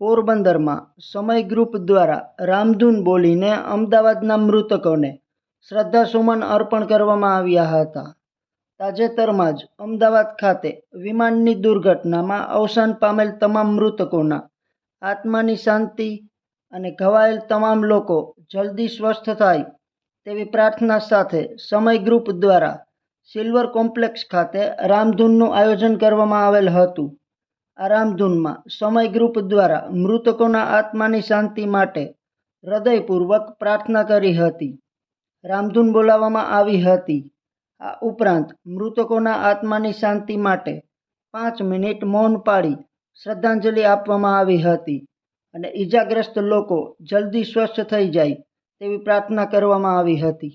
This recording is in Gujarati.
પોરબંદરમાં સમય ગ્રુપ દ્વારા રામધૂન બોલીને અમદાવાદના મૃતકોને શ્રદ્ધાસુમન અર્પણ કરવામાં આવ્યા હતા. તાજેતરમાં જ અમદાવાદ ખાતે વિમાનની દુર્ઘટનામાં અવસાન પામેલ તમામ મૃતકોના આત્માની શાંતિ અને ઘવાયેલ તમામ લોકો જલ્દી સ્વસ્થ થાય તેવી પ્રાર્થના સાથે સમય ગ્રુપ દ્વારા સિલ્વર કોમ્પ્લેક્સ ખાતે રામધૂનનું આયોજન કરવામાં આવેલ હતું. આ રામધૂનમાં સમય ગ્રુપ દ્વારા મૃતકોના આત્માની શાંતિ માટે હૃદયપૂર્વક પ્રાર્થના કરી હતી. રામધૂન બોલાવવામાં આવી હતી. આ ઉપરાંત મૃતકોના આત્માની શાંતિ માટે 5 મિનિટ મૌન પાળી શ્રદ્ધાંજલિ આપવામાં આવી હતી અને ઈજાગ્રસ્ત લોકો જલ્દી સ્વસ્થ થઈ જાય તેવી પ્રાર્થના કરવામાં આવી હતી.